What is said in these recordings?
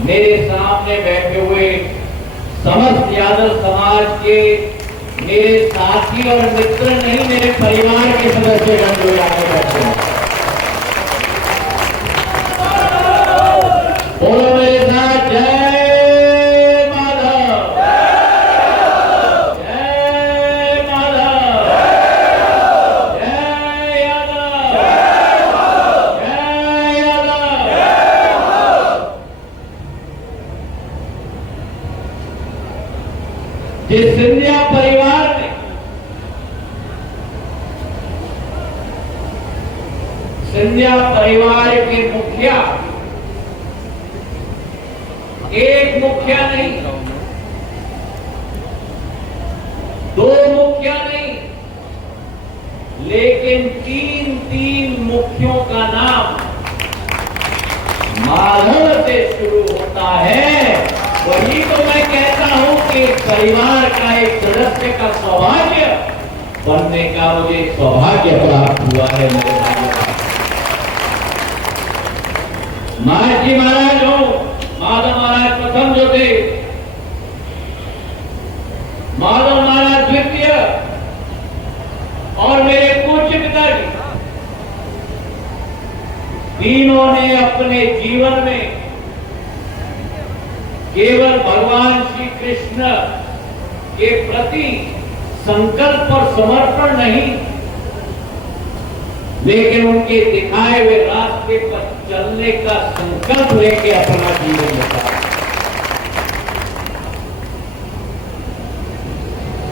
मेरे सामने बैठे हुए समस्त यादव समाज के मेरे साथी और मित्र नहीं, मेरे परिवार के सदस्य जो आगे बैठे हैं, बोलो मेरे साथ जय माधव, जय माधव, जय यादव, जय यादव। जिस सिंधिया परिवार ने सिंधिया परिवार के मुखिया, एक मुखिया नहीं, दो मुखिया नहीं, लेकिन तीन तीन मुखियों का नाम माधव से शुरू होता है। वही तो मैं कहता हूं कि परिवार का एक सदस्य का सौभाग्य बनने का मुझे सौभाग्य प्राप्त हुआ है। मेरे महाराज जी महाराज हो, माधव महाराज प्रथम जो थे, माधव महाराज द्वितीय, और मेरे पूज्य पिताजी, तीनों ने अपने जीवन में केवल भगवान श्री कृष्ण के प्रति संकल्प और समर्पण नहीं, लेकिन उनके दिखाए हुए रास्ते पर चलने का संकल्प लेके अपना जीवन बिताया।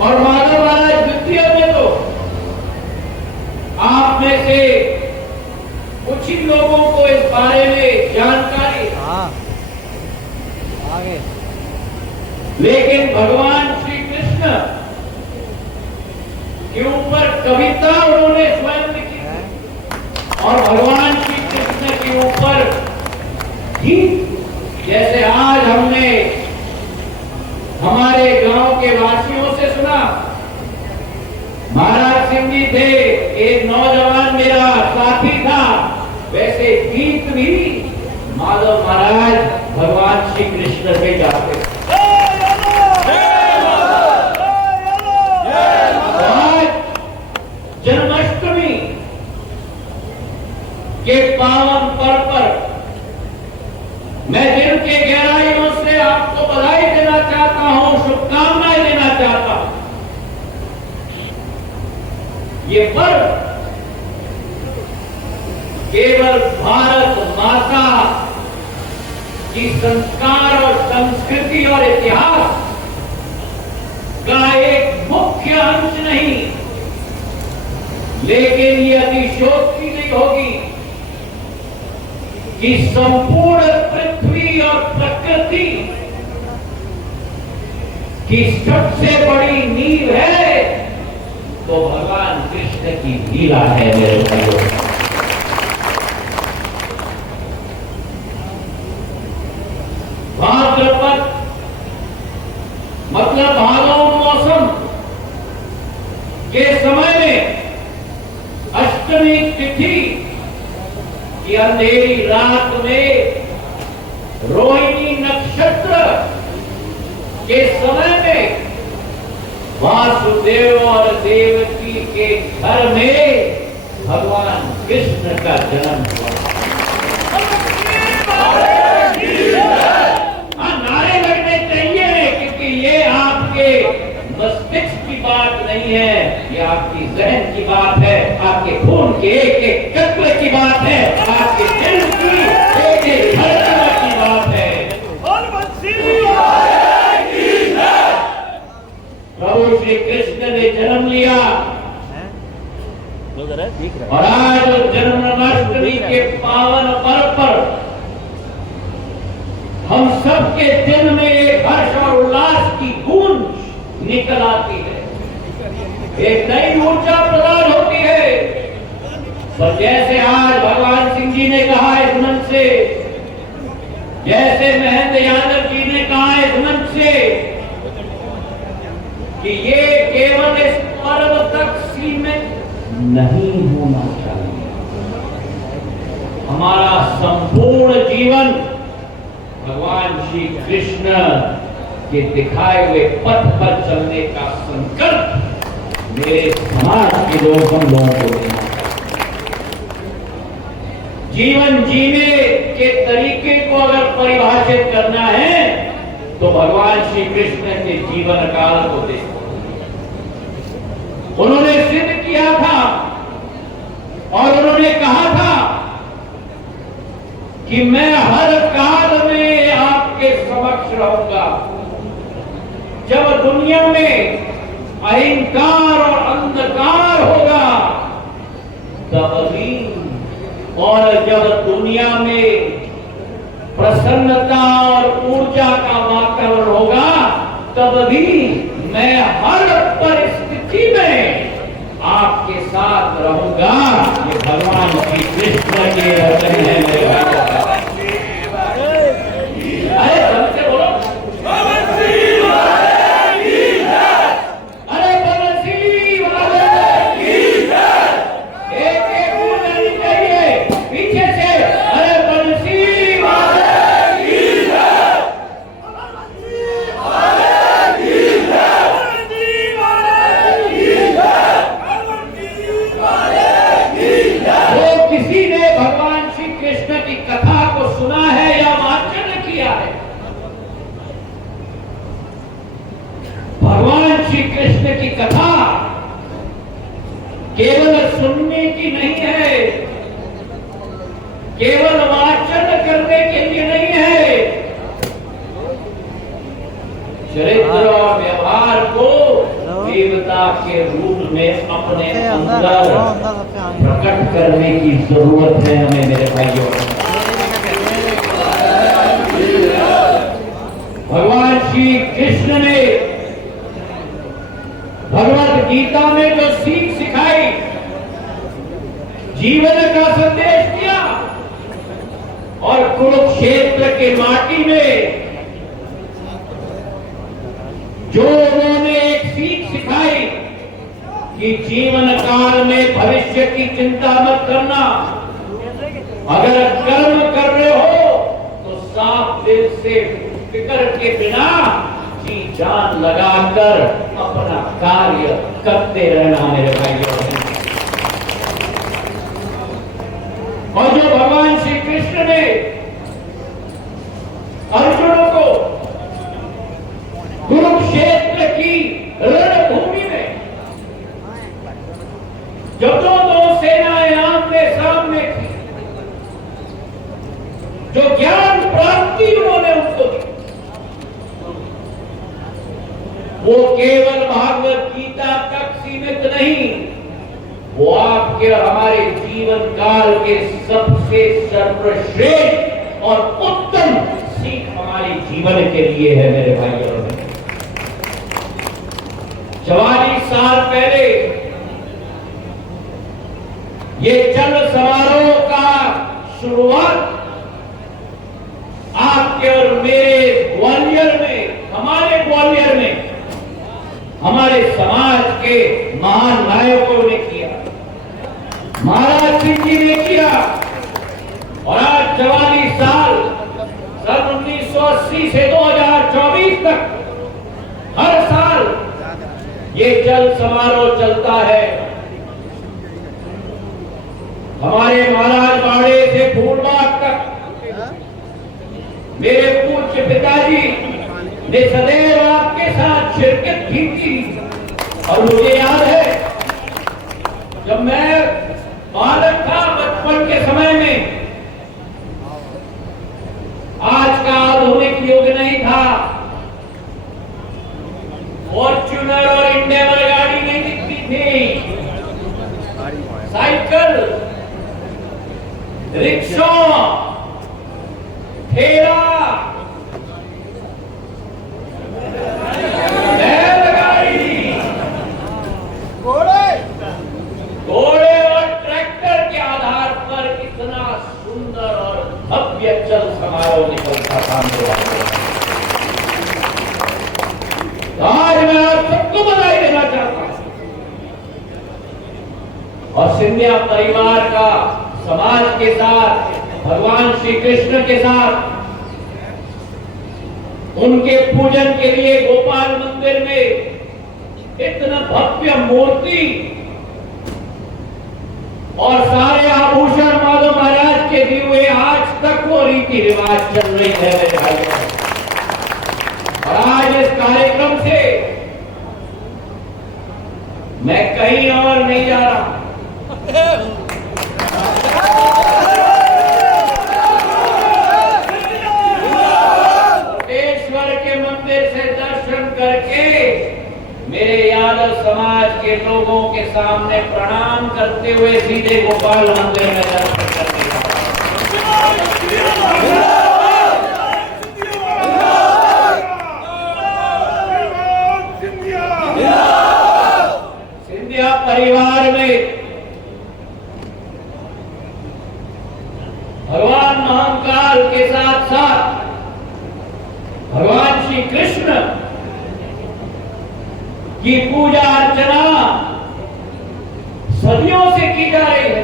और माधव महाराज द्वितीय में तो आप में से कुछ ही लोगों को इस बारे में जानकारी, लेकिन भगवान श्री कृष्ण के ऊपर कविता उन्होंने स्वयं लिखी और भगवान श्री कृष्ण के ऊपर गीत, जैसे आज हमने हमारे गांव के वासियों से सुना। महाराज सिंह जी थे, एक नौजवान मेरा साथी था, वैसे गीत भी माधव महाराज भगवान श्री कृष्ण से गाते। जन्माष्टमी के पावन पर्व पर मैं दिल के गहराइयों से आपको बधाई देना चाहता हूं, शुभकामनाएं देना चाहता हूं। ये पर्व केवल भारत माता की संस्कार और संस्कृति और इतिहास का एक मुख्य अंश नहीं, लेकिन ये अतिशयोक्ति नहीं होगी कि संपूर्ण पृथ्वी और प्रकृति की सबसे बड़ी नींव है तो भगवान कृष्ण की लीला है। मेरे भाइयों, भाद्रपद मतलब भादौन मौसम के समय में अष्टमी तिथि की अंधेरी रात में रोहिणी नक्षत्र के समय में वासुदेव और देवकी के घर में भगवान कृष्ण का जन्म हुआ। नारे लगने चाहिए, क्योंकि ये आपके मस्तिष्क की बात नहीं है, ये आपकी जहन की बात है, आपके खून के एक एक तत्व की बात है, आपके दिल की एक एक धड़कन की बात है। प्रभु श्री कृष्ण ने जन्म लिया और आज जन्माष्टमी के पावन पर्व पर हम सबके दिल में एक हर्ष और उल्लास की गूंज निकल आती है, एक नई ऊर्जा प्रदान होती है। पर जैसे आज भगवान सिंह जी ने कहा इस मंच से, जैसे महेंद्र यादव जी ने कहा इस मंच से कि ये केवल इस पर्व तक सीमित नहीं होना चाहिए। हमारा संपूर्ण जीवन भगवान श्री कृष्ण के दिखाए हुए पथ पर चलने का संकल्प मेरे समाज के लोग हम लोगों को देना। जीवन जीने के तरीके को अगर परिभाषित करना है तो भगवान श्री कृष्ण के जीवन काल को देखो। उन्होंने सिद्ध किया था और उन्होंने कहा था कि मैं हर काल में आपके समक्ष रहूंगा। जब दुनिया में अहंकार और अंधकार होगा तब भी, और जब दुनिया में प्रसन्नता और ऊर्जा का वातावरण होगा तब भी मैं हर परिस्थिति में आपके साथ रहूंगा। ये भगवान श्री कृष्ण के वचन है मेरे भाई। अरे सबसे बोलो, अरे बंसी वाले एक एक बोलनी चाहिए पीछे से। अरे बंसी वाले तो किसी ने भगवान श्री कृष्ण की कथा को सुना है या वाचन किया है? भगवान श्री कृष्ण की कथा केवल सुनने की नहीं है, केवल वाचन करने के लिए नहीं है। चरित्र और व्यवहार को देवता के रूप में अपने अंदर प्रकट करने की जरूरत है हमें मेरे भाइयों। भगवान श्री कृष्ण ने भगवत गीता में जो सीख सिखाई, जीवन का संदेश दिया, और कुरुक्षेत्र के माटी में जो उन्होंने एक सीख सिखाई कि जीवन काल में भविष्य की चिंता मत करना। अगर कर्म कर रहे हो तो साफ दिल से फिक्र के बिना जी जान लगाकर अपना कार्य करते रहना मेरे भाइयों। और जो भगवान श्री कृष्ण ने अर्जुन को कुरुक्षेत्र की रणभूमि में जब दो सेनाएं आमने सामने थी, जो ज्ञान प्राप्ति उन्होंने उनको दी, वो केवल भागवत गीता तक सीमित नहीं, वो आपके और हमारे जीवन काल के सबसे सर्वश्रेष्ठ और उत्तम सीख हमारे जीवन के लिए है मेरे भाइयों। 44 साल पहले ये जल समारोह का शुरुआत आपके और मेरे ग्वालियर में, हमारे ग्वालियर में हमारे समाज के महान नायकों ने किया, महाराज सिंह जी ने किया। और आज 44 साल, सन 1980 से 2024 तक हर साल ये जल समारोह चलता है। हमारे महाराज बाड़े से फूलबाग तक मेरे पूज्य पिताजी ने सदैव आपके साथ शिरकत की थी। और मुझे याद है जब मैं बालक था, बचपन के समय में, आज का आधुनिक युग नहीं था, फॉर्च्यूनर और इंडेवर गाड़ी नहीं दिखती थी, साइकिल, रिक्शा, ठेला, बैलगाड़ी, घोड़े और ट्रैक्टर के आधार पर इतना सुंदर और भव्य जल समारोह निकलता था। आज मैं आप सबको बधाई देना चाहता हूं और सिंधिया परिवार का समाज के साथ, भगवान श्री कृष्ण के साथ उनके पूजन के लिए गोपाल मंदिर में इतना भव्य मूर्ति और सारे आभूषण माधव महाराज के दिए हुए आज तक वो रीति रिवाज चल रही है मेरे भाइयों। और आज इस कार्यक्रम से मैं कहीं और नहीं जा रहा। कोटेश्वर के मंदिर से दर्शन करके मेरे यादव समाज के लोगों के सामने प्रणाम करते हुए सीधे गोपाल मंदिर में दर्शन करते सिंधिया परिवार में भगवान महाकाल के साथ साथ भगवान श्री कृष्ण की पूजा अर्चना सदियों से की जा रही है।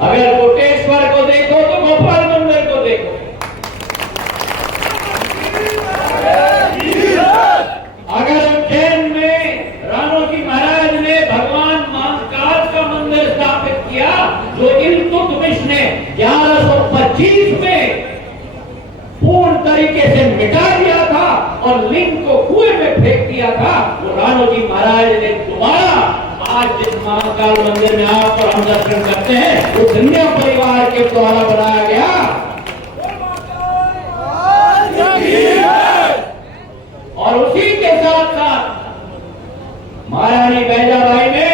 अगर कोटेश्वर को देखो तो गोपाल मंदिर को देखो। अगर उज्जैन में राणोजी महाराज ने भगवान महाकाल का मंदिर स्थापित किया जो इल्तुतमिश ने 1125 में पूर्ण तरीके से मिटा दिया था और लिंग को कुएं में फेंक दिया था, वो राणोजी महाराज ने दोबारा आज जिस महाकाल मंदिर में आप और हम दर्शन करते हैं वो सिंधिया परिवार के द्वारा बनाया गया। और उसी के साथ साथ महारानी बैजाबाई ने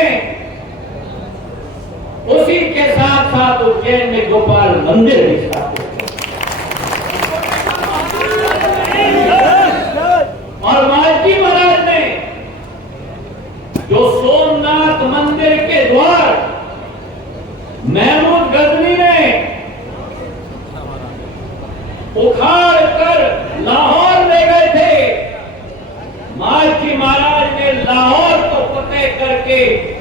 उसी के साथ साथ उज्जैन में गोपाल मंदिर भी स्थापित किया। और मालजी महाराज ने जो सोमनाथ मंदिर के द्वार महमूद गजनी ने उखाड़ कर लाहौर ले गए थे, मालजी महाराज ने लाहौर को फतेह करके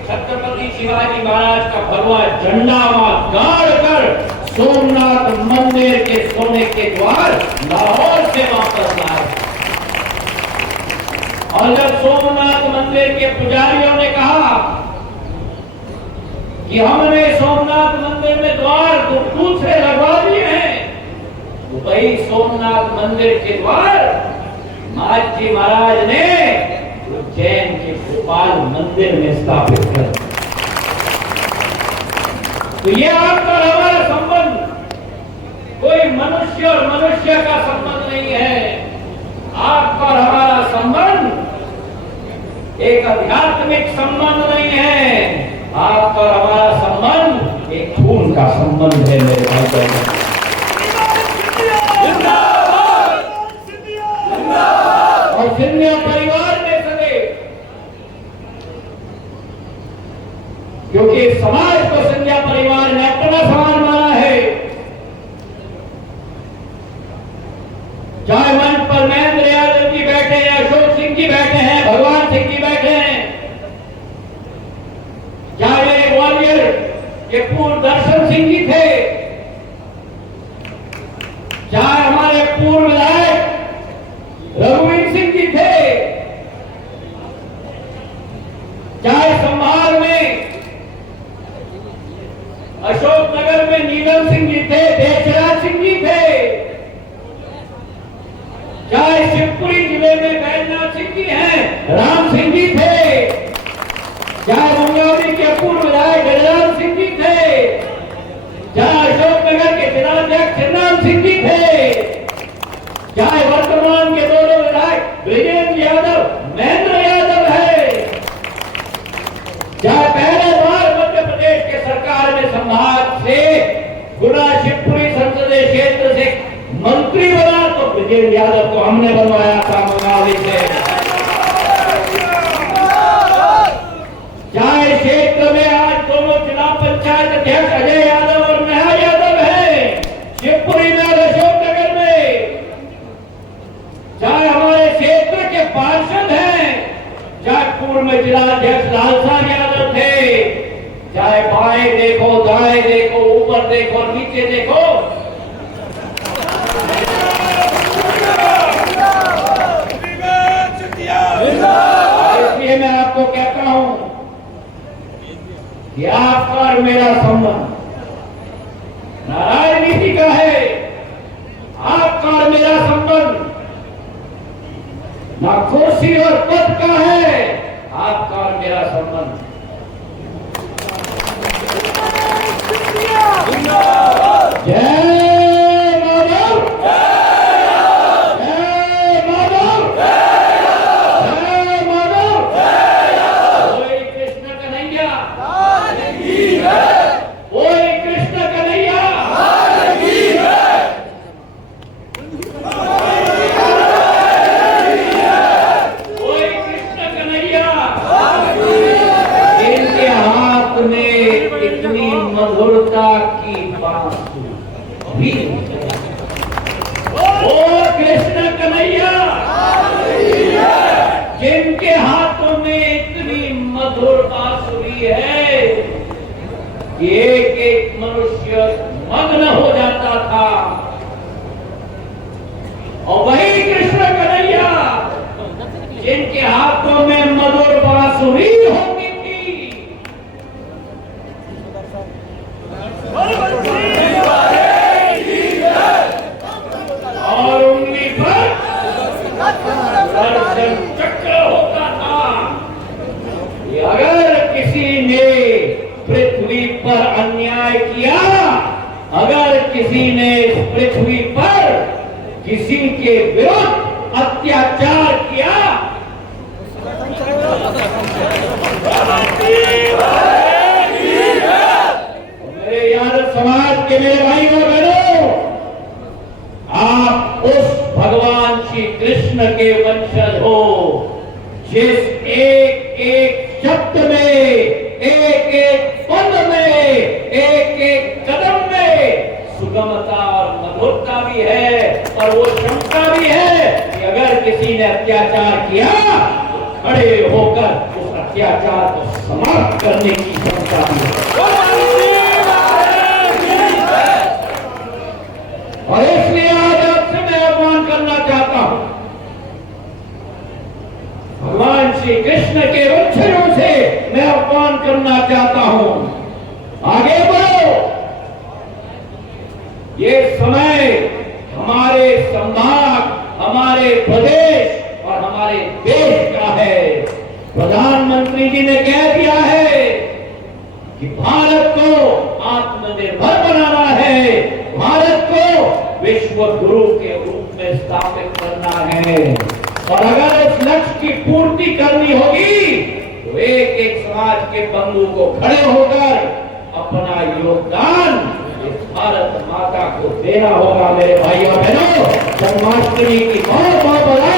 छत्रपति शिवाजी महाराज का भगवा झंडा वहां गाड़ कर सोमनाथ मंदिर के सोने के द्वार लाहौर से वापस लाए। और जब सोमनाथ मंदिर के पुजारियों ने कहा कि हमने सोमनाथ मंदिर में द्वार तो दूसरे लगवा दिए हैं, तो वही सोमनाथ मंदिर के द्वार मालजी महाराज ने उज्जैन के गोपाल मंदिर में स्थापित कर। तो ये आपका हमारा संबंध कोई मनुष्य और मनुष्य का संबंध नहीं है। आपका और हमारा संबंध एक आध्यात्मिक संबंध नहीं है। आपका और हमारा संबंध एक खून का संबंध है मेरे भाई बहन। और सिंधिया परिवार में सदैव, क्योंकि समाज को सिंधिया परिवार ने अपना समान माना है। चाहे मंच पर महेंद्र यादव जी बैठे हैं, अशोक सिंह जी बैठे हैं, भगवान सिंह जी बैठे हैं, चाहे ग्वालियर के पूर्व दर्शन सिंह जी थे, चाहे हमारे पूर्व विधायक रघुवीर सिंह जी थे, चाहे संभाल में अशोकनगर में नीलम सिंह जी थे, देशराज सिंह जी थे, चाहे शिवपुरी जिले में बैजनाथ सिंह जी हैं, राम सिंह जी थे, चाहे मंगलौरी के पूर्व विधायक गजराज सिंह जी थे, चाहे अशोकनगर के जिलाध्यक्ष चिन्नाम सिंह जी थे, चाहे वर्तमान के दोनों विधायक ब्रिजेंद्र यादव महेंद्र यादव है, चाहे पहले बार मध्य प्रदेश के सरकार में संभाग से गुना शिवपुरी संसदीय क्षेत्र से मंत्री बना तो ब्रिजेंद्र यादव को हमने बनवाया था मंगावी से। चाहे क्षेत्र में आज दोनों जिला पंचायत अध्यक्ष अजय यादव और नेहा यादव है, शिवपुरी में और अशोकनगर में, चाहे हमारे क्षेत्र के पार्षद हैं, चाहे पूर्व में जिलाध्यक्ष लालसान यादव थे, चाहे बाएं देखो दाएं देखो ऊपर देखो नीचे देखो, आपका और मेरा संबंध ना कुर्सी और पद का है, आपका और मेरा संबंध जय माधव, जय माधव, जय माधव, कोई कृष्ण कन्हैया, कोई कृष्ण कन्हैया, कोई कृष्ण कन्हैया, जिनके हाथ में कितनी मधुरता की बांसुरी, वो कृष्ण कन्हैया, जिनके हाथों में इतनी मधुर बांसुरी है कि एक एक मनुष्य मग्न हो जाता था। और वही कृष्ण कन्हैया जिनके हाथों में मधुर बांसुरी होती थी, और उंगली पर दर्शन चक्र होता था कि अगर किसी ने पृथ्वी पर अन्याय किया, अगर किसी ने पृथ्वी पर किसी के विरुद्ध अत्याचार किया, मेरे यादव समाज के मेरे भाई और बहनों, आप उस भगवान श्री कृष्ण के वंशज हो जिस एक एक शब्द में, एक एक पद में, एक एक कदम में सुगमता और मधुरता भी है, और वो क्षमता भी है कि अगर किसी ने अत्याचार किया तो खड़े होकर उस अत्याचार को समाप्त करने की क्षमता भी है। और इसलिए आज आपसे मैं आह्वान करना चाहता हूं, भगवान श्री कृष्ण के वंशजों से मैं आह्वान करना चाहता हूं, आगे बढ़ो। ये समय हमारे संभाग, हमारे प्रदेश और हमारे देश का है। प्रधानमंत्री जी ने कह दिया है कि भारत को आत्मनिर्भर बनाना है, भारत को विश्व गुरु के रूप में स्थापित करना है, और अगर इस लक्ष्य की पूर्ति करनी होगी तो एक एक समाज के बंधु को खड़े होकर अपना योगदान इस भारत माता को देना होगा। मेरे भाइयों बहनों, जन्माष्टमी की बहुत बहुत बधाई।